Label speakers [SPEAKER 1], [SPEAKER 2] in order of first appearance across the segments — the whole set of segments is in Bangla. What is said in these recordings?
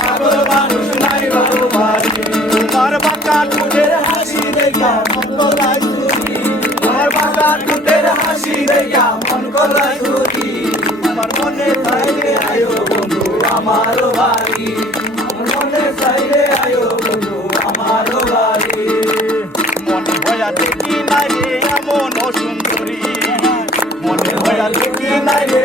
[SPEAKER 1] পাগল মানুষ নাই ভালোবাসি তোমার বাঁকা ঠোঁটের হাসি দেখা মন কলাই ছুটি তোমার বাঁকা ঠোঁটের হাসি দেখা মন কলাই ছুটি আমার মনে থাইরে আয়ো বন্ধু আমার বাড়ি। আমার মনে থাইরে আয়ো বন্ধু আমার বাড়ি। মনে ভয়া দেখি নাই রে এমন সুন্দরী মনে ভয়া দেখি নাই রে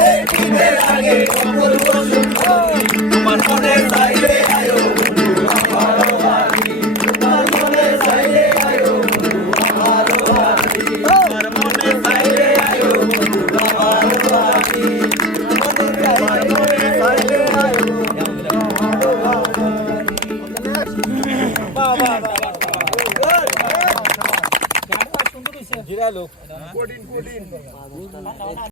[SPEAKER 2] giralo.